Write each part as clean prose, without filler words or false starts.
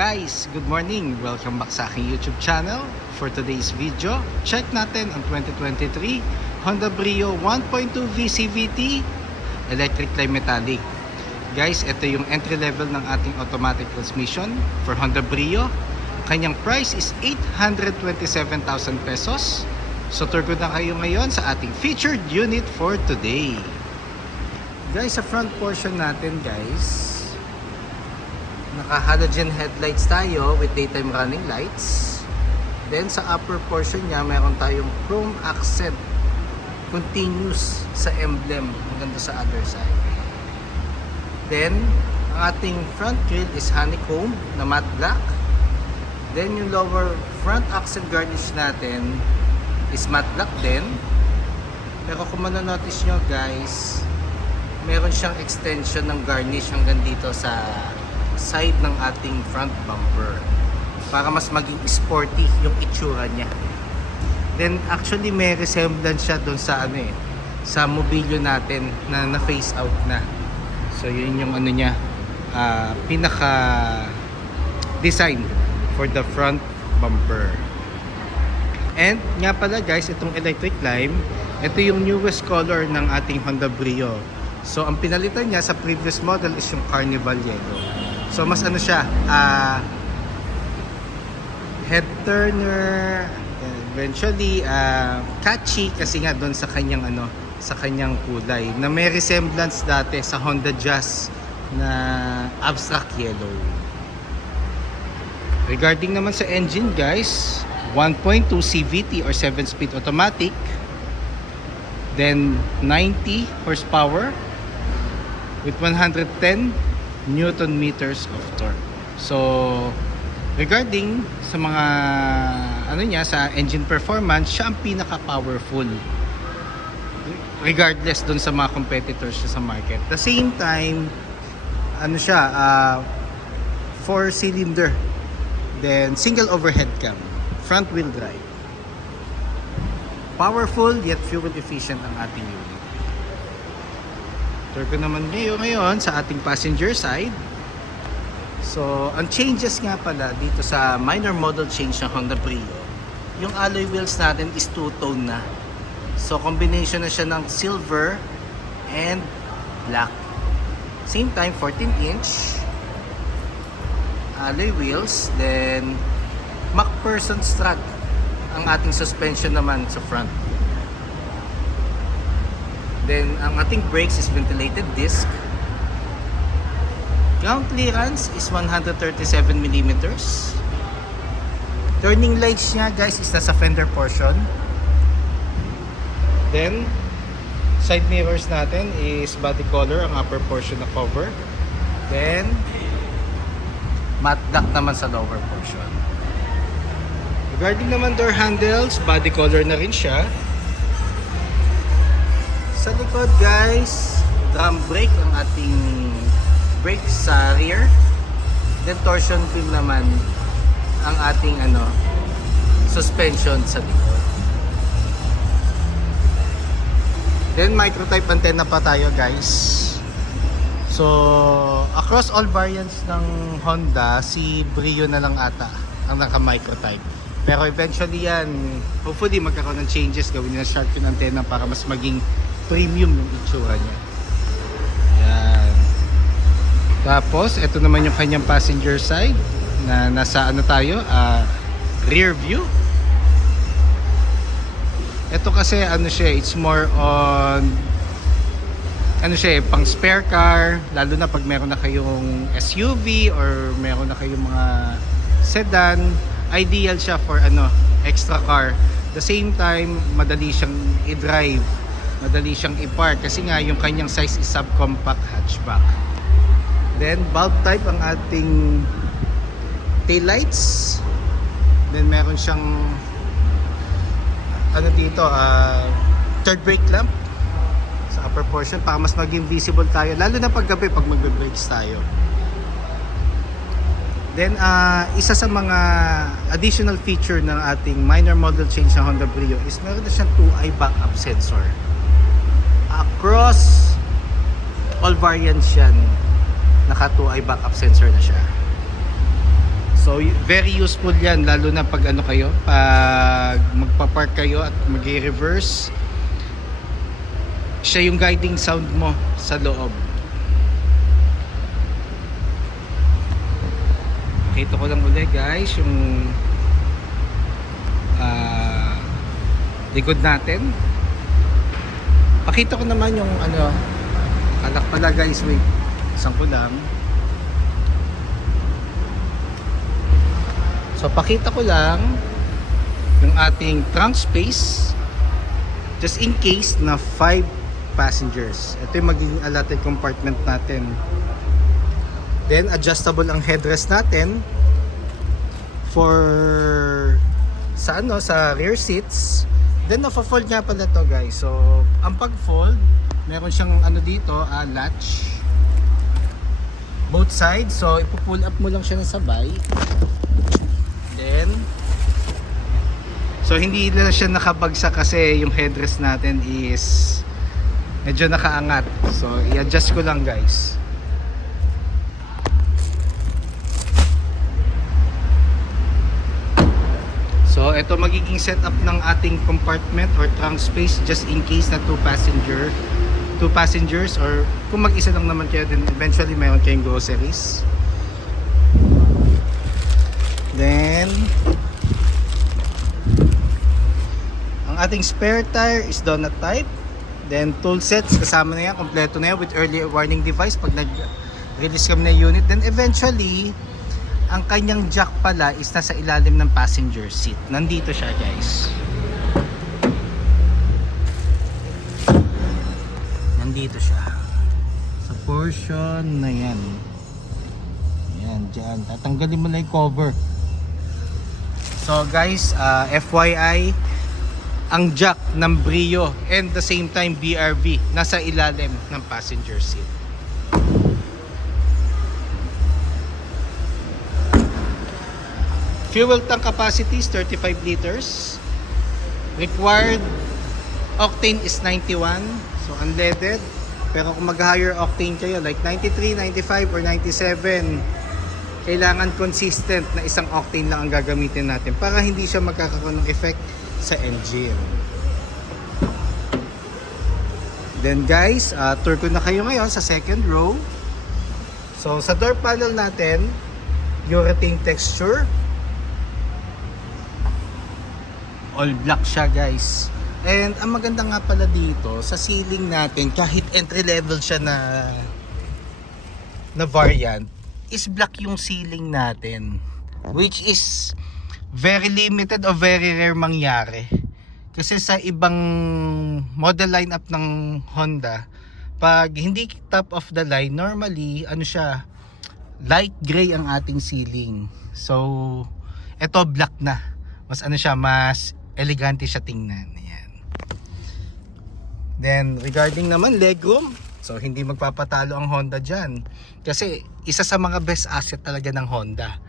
Guys, good morning! Welcome back sa aking YouTube channel. For today's video, check natin ang 2023 Honda Brio 1.2 VCVT Electric Lime Metallic. Guys, ito yung entry level ng ating automatic transmission for Honda Brio. Kanyang price is 827,000 pesos. So turgo na kayo ngayon sa ating featured unit for today. Guys, sa front portion natin guys, naka halogen headlights tayo with daytime running lights. Then sa upper portion niya meron tayong chrome accent continuous sa emblem hanggang sa other side. Then ang ating front grille is honeycomb na matte black. Then yung lower front accent garnish natin is matte black din. Pero kung manonotice nyo guys, meron siyang extension ng garnish hanggang dito sa side ng ating front bumper para mas maging sporty yung itsura niya. Then actually may resemblance siya doon sa sa mobilyo natin na face out na. So yun yung niya, pinaka design for the front bumper. And nga pala guys, itong electric lime, ito yung newest color ng ating Honda Brio. So ang pinalitan niya sa previous model is yung Carnival Yellow. So mas siya, head turner, eventually catchy kasi nga doon sa kanyang sa kanyang kulay na may resemblance dati sa Honda Jazz na abstract yellow. Regarding naman sa engine guys, 1.2 CVT or 7-speed automatic, then 90 horsepower with 110 Newton meters of torque. So regarding sa mga niya sa engine performance, siya ang pinaka powerful regardless dun sa mga competitors sa market. At the same time, siya 4-cylinder, then single overhead cam, front wheel drive. Powerful yet fuel efficient ang ating unit. Turko naman ngayon sa ating passenger side. So, ang changes nga pala dito sa minor model change ng Honda Brio, yung alloy wheels natin is two-tone na. So, combination na siya ng silver and black. Same time, 14-inch alloy wheels. Then, MacPherson strut ang ating suspension naman sa front. Then, ang ating brakes is ventilated disc. Ground clearance is 137mm. Turning lights niya guys is nasa fender portion. Then, side mirrors natin is body color ang upper portion na cover. Then, matte black naman sa lower portion. Regarding naman door handles, body color na rin siya. Sa likod guys, drum brake ang ating brake sa rear. Then torsion beam naman ang ating suspension sa likod. Then micro-type antenna pa tayo guys. So across all variants ng Honda, si Brio na lang ata ang naka-micro-type. Pero eventually yan, hopefully magkakaroon ng changes, gawin nila sharp yung antenna para mas maging premium yung itsura niya. Yan. Tapos, ito naman yung kanyang passenger side na nasa tayo, rear view. Ito kasi siya, it's more on pang spare car, lalo na pag meron na kayong SUV or meron na kayong mga sedan, ideal siya for extra car. The same time, madali siyang i-drive, madali siyang i-park kasi nga yung kanyang size is subcompact hatchback. Then bulb type ang ating tail lights. Then meron siyang dito, third brake lamp sa upper portion para mas maging visible tayo, lalo na pag gabi pag magbe-brakes tayo. Then isa sa mga additional feature ng ating minor model change ng Honda Brio is meron na siyang 2-eye backup sensor. Across all variants yan, naka 2-eye backup sensor na siya. So very useful yan, lalo na pag ano kayo, pag magpa-park kayo at mag-reverse, siya yung guiding sound mo sa loob. Pakita ko lang ulit guys yung likod natin. Pakita ko naman yung ano, alak pala guys, wait, isang ko lang. So pakita ko lang yung ating trunk space just in case na 5 passengers. Ito yung magiging allotted compartment natin. Then adjustable ang headrest natin for sa ano, sa rear seats. Then nafa-fold nga pala to guys. So ang pag-fold, meron siyang ano dito, latch both sides. So ipo-pull up mo lang siya na sabay. Then, so hindi na siya nakabagsak kasi yung headrest natin is medyo nakaangat. So i-adjust ko lang guys. So ito magiging setup ng ating compartment or trunk space just in case na 2 passengers or kung mag-isa lang naman kayo, then eventually mayroon kayong groceries. Then ang ating spare tire is donut type. Then tool sets kasama na yan, kompleto na yan with early warning device pag nag-release kami ng unit. Then eventually ang kanyang jack pala is nasa ilalim ng passenger seat. Nandito siya guys. Nandito siya sa portion na yan. Yan, dyan. Tatanggalin mo na yung cover. So guys, FYI, ang jack ng Brio and the same time BRV nasa ilalim ng passenger seat. Fuel tank capacity is 35 liters. Required octane is 91. So unleaded. Pero kung mag-higher octane kayo like 93, 95 or 97, kailangan consistent na isang octane lang ang gagamitin natin para hindi siya magkakaroon ng effect sa engine. Then guys, tour ko na kayo ngayon sa second row. So sa door panel natin, urethane texture. All black siya guys. And ang maganda nga pala dito, sa ceiling natin, kahit entry level siya na variant, is black yung ceiling natin, which is very limited o very rare mangyari. Kasi sa ibang model lineup ng Honda, pag hindi top of the line, normally ano siya, light gray ang ating ceiling. So eto black na, mas ano siya, mas elegante siya tingnan. Ayan. Then regarding naman legroom, so hindi magpapatalo ang Honda dyan. Kasi isa sa mga best asset talaga ng Honda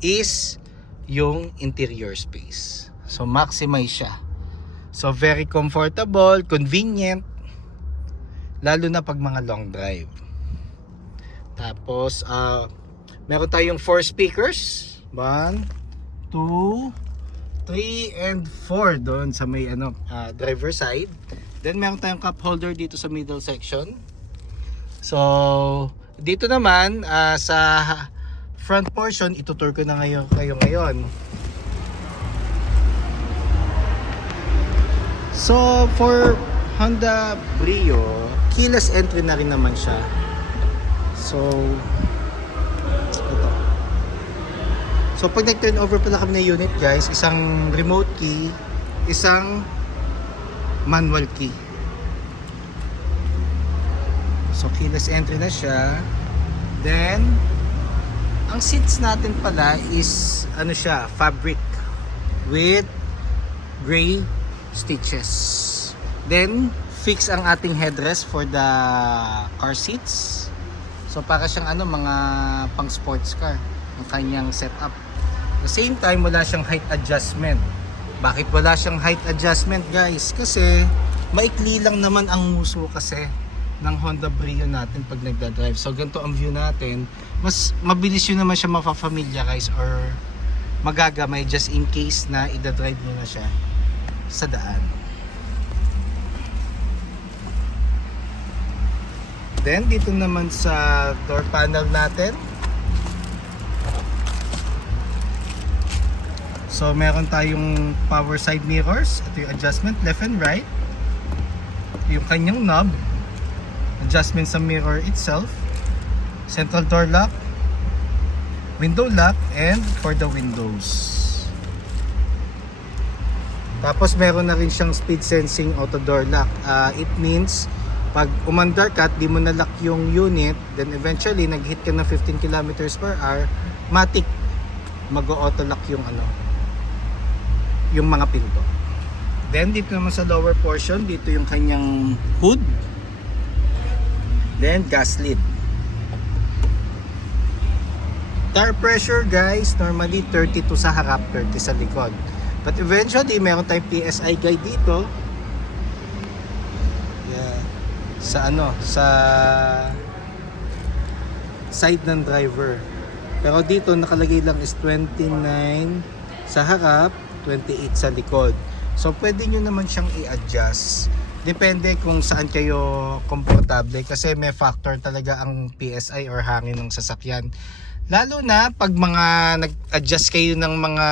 is yung interior space. So maximize siya. So very comfortable, convenient, lalo na pag mga long drive. Tapos meron tayong 4 speakers. 1, 2, 3 and 4 doon sa may driver side. Then meron tayong cup holder dito sa middle section. So dito naman sa front portion, itutur ko na kayo ngayon. So for Honda Brio, keyless entry na rin naman siya. So ito. So pag nag-turn over pala kami ng unit guys, isang remote key, isang manual key. So keyless entry na siya. Then ang seats natin pala is ano siya, fabric with gray stitches. Then fix ang ating headrest for the car seats. So para siyang mga pang sports car ang kanyang setup. At the same time, wala siyang height adjustment. Bakit wala siyang height adjustment guys? Kasi maikli lang naman ang muso kasi ng Honda Brio natin pag nagda-drive. So ganito ang view natin. Mas mabilis yun naman siya mapafamiliarize or magagamay just in case na ida-drive nyo na siya sa daan. Then dito naman sa door panel natin, so meron tayong power side mirrors. Ito yung adjustment left and right. Yung kanyang knob, adjustment sa mirror itself, central door lock, window lock, and for the windows. Tapos meron na rin siyang speed sensing auto door lock. It means pag umandar ka at di mo na-lock yung unit, then eventually nag-hit ka ng 15 kilometers per hour, matik mag-auto lock yung yung mga pinto. Then dito naman sa lower portion, dito yung kanyang hood. Then gas lid. Tire pressure guys, normally 32 sa harap, 30 sa likod. But eventually meron tayong PSI guide dito. Yeah. Sa side ng driver. Pero dito nakalagay lang is 29 sa harap, 28 sa likod. So pwede nyo naman siyang i-adjust. Depende kung saan kayo komportable kasi may factor talaga ang PSI or hangin ng sasakyan. Lalo na pag mga nag-adjust kayo ng mga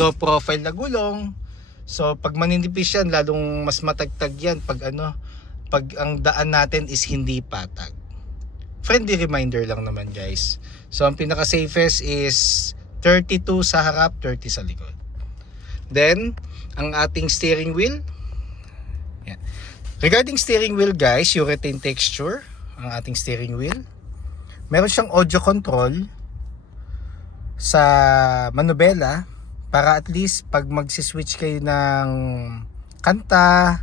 low profile na gulong. So pag maninipis yan, lalong mas matagtag yan pag pag ang daan natin is hindi patag. Friendly reminder lang naman guys. So ang pinaka safest is 32 sa harap, 30 sa likod. Then ang ating steering wheel. Yan. Regarding steering wheel guys, yung retain texture ang ating steering wheel. Meron siyang audio control sa manubela para at least pag magsi-switch kayo ng kanta,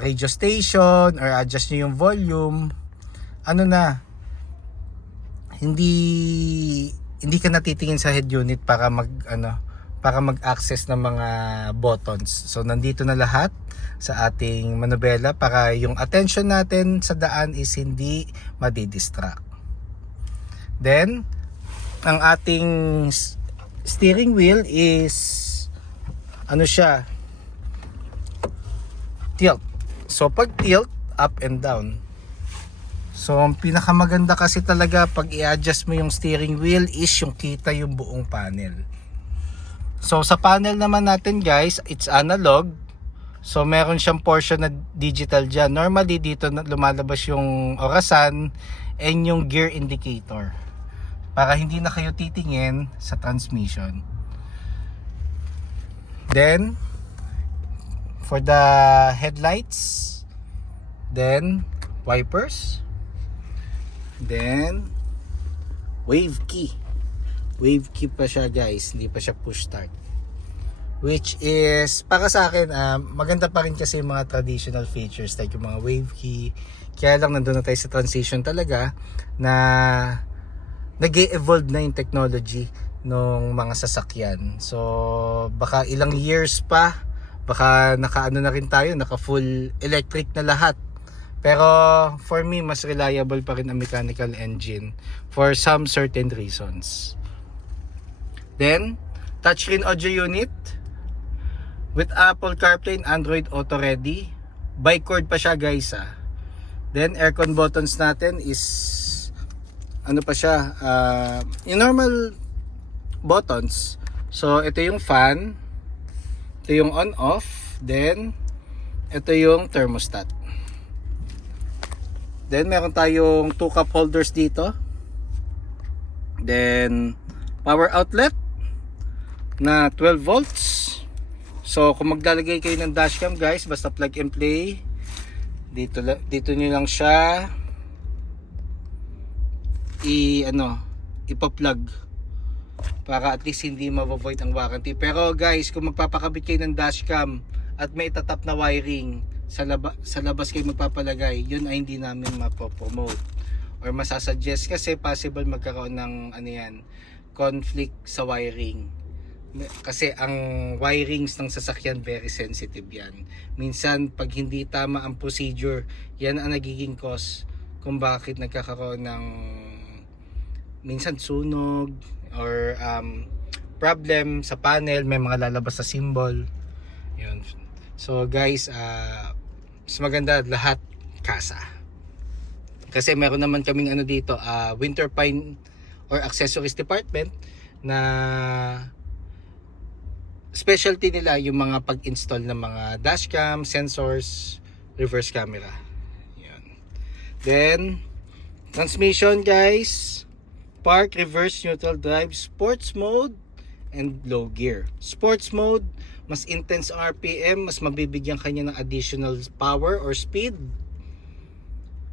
radio station or adjust nyo yung volume, hindi ka natitingin sa head unit para mag-access ng mga buttons. So nandito na lahat sa ating manubela para yung attention natin sa daan is hindi madidistract. Then ang ating steering wheel is tilt. So pag tilt, up and down. So ang pinakamaganda kasi talaga pag i-adjust mo yung steering wheel is yung kita yung buong panel. So sa panel naman natin guys, it's analog. So meron siyang portion na digital dyan. Normally dito lumalabas yung orasan and yung gear indicator para hindi na kayo titingin sa transmission. Then for the headlights, then wipers, then wave key pa siya guys, hindi pa siya push start, which is para sa akin maganda pa rin kasi yung mga traditional features like yung mga wave key. Kaya lang nandun na tayo sa transition talaga na nag-e-evolve na yung technology ng mga sasakyan. So baka ilang years pa, baka naka full electric na lahat. Pero for me, mas reliable pa rin ang mechanical engine for some certain reasons. Then touchscreen audio unit with Apple CarPlay and Android Auto Ready. Bi-cord pa siya guys . Then aircon buttons natin is yung normal buttons. So ito yung fan, ito yung on off, then ito yung thermostat. Then meron tayong 2 cup holders dito. Then power outlet na 12 volts. So kung maglalagay kayo ng dashcam guys, basta plug and play. Dito nyo lang siya ipa-plug para at least hindi ma-void ang warranty. Pero guys, kung magpapakabit kayo ng dashcam at may itatap na wiring sa labas kayo magpapalagay, yun ay hindi namin mapopromote or masasuggest kasi possible magkaroon ng conflict sa wiring. Kasi ang wirings ng sasakyan very sensitive yan. Minsan pag hindi tama ang procedure, yan ang nagiging cause kung bakit nagkakaroon ng minsan sunog or problem sa panel, may mga lalabas na symbol. Yun. So guys, mas maganda lahat kasa. Kasi meron naman kaming ano dito, winter pine or accessories department na specialty nila yung mga pag-install ng mga dashcam, sensors, reverse camera. Yan. Then, transmission guys, park, reverse, neutral drive, sports mode, and low gear. Sports mode, mas intense RPM, mas mabibigyan kanya ng additional power or speed.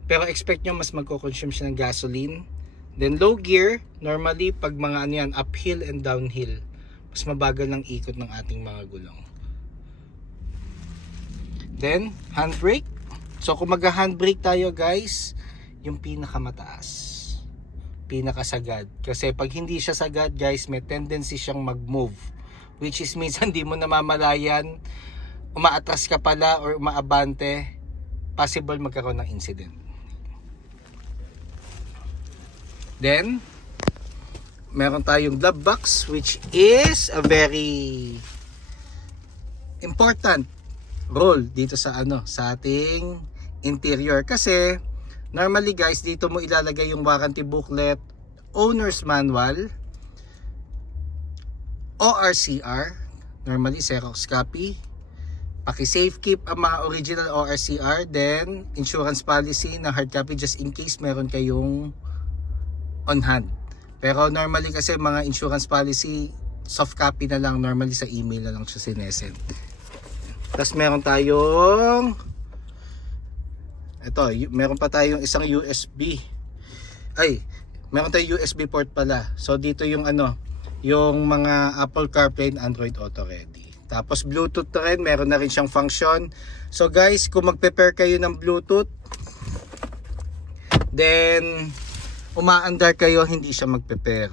Pero expect nyo mas magko-consume siya ng gasoline. Then low gear, normally pag mga ano yan, uphill and downhill, mas mabagal ng ikot ng ating mga gulong. Then, handbrake. So kung mag-handbrake tayo guys, yung pinakamataas, pinakasagad. Kasi pag hindi siya sagad guys, may tendency siyang mag-move. Which is minsan di mo namamalayan, umaatras ka pala or umaabante, possible magkaroon ng incident. Then, meron tayong glove box which is a very important role dito sa sa ating interior kasi normally guys dito mo ilalagay yung warranty booklet, owner's manual, ORCR, normally Xerox copy, paki-safe keep ang mga original ORCR, then insurance policy na hard copy just in case meron kayong on hand. Pero normally kasi mga insurance policy, soft copy na lang, normally sa email na lang siya sinesend. Tapos meron tayong meron pa tayong isang USB. Meron tayong USB port pala. So dito yung yung mga Apple CarPlay and Android Auto ready. Tapos Bluetooth na rin, meron na rin siyang function. So guys, kung magpe-pair kayo ng Bluetooth, then umaandar kayo, hindi siya magpe-pair.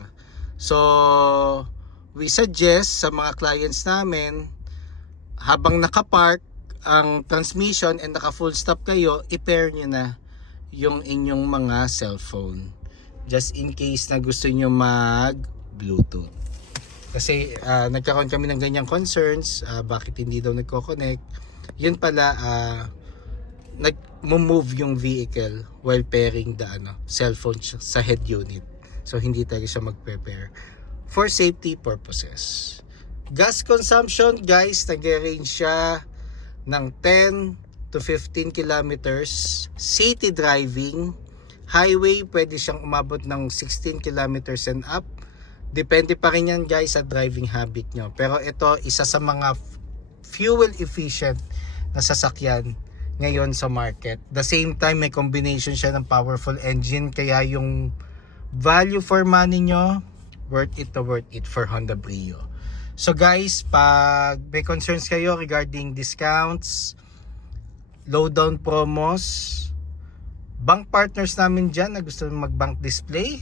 So, we suggest sa mga clients namin, habang nakapark ang transmission and naka full stop kayo, i-pair nyo na yung inyong mga cellphone. Just in case na gusto nyo mag-Bluetooth. Kasi nagkaroon kami ng ganyang concerns, bakit hindi daw nagko-connect. Yun pala, nag-move yung vehicle while pairing the cellphone sa head unit. So hindi tayo siya mag-prepare for safety purposes. Gas consumption guys, nag-range siya ng 10 to 15 kilometers. City driving, highway pwede siyang umabot ng 16 kilometers and up. Depende pa rin yan guys sa driving habit nyo. Pero ito isa sa mga fuel efficient na sasakyan ngayon sa market. The same time may combination siya ng powerful engine, kaya yung value for money nyo, worth it for Honda Brio. So guys, pag may concerns kayo regarding discounts, low down promos, bank partners namin dyan na gusto mag-bank display,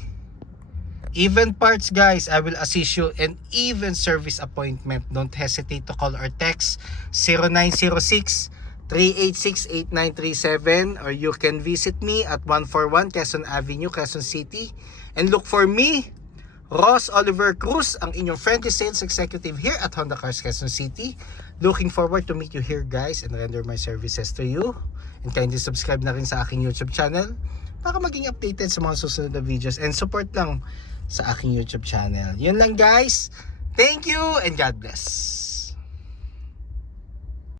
even parts guys, I will assist you, and even service appointment. Don't hesitate to call or text 0906 386-8937, or you can visit me at 141 Quezon Avenue, Quezon City, and look for me, Ross Oliver Cruz, ang inyong friendly sales executive here at Honda Cars Quezon City. Looking forward to meet you here guys and render my services to you. And kindly subscribe na rin sa aking YouTube channel para maging updated sa mga susunod na videos, and support lang sa aking YouTube channel. Yun lang guys. Thank you and God bless.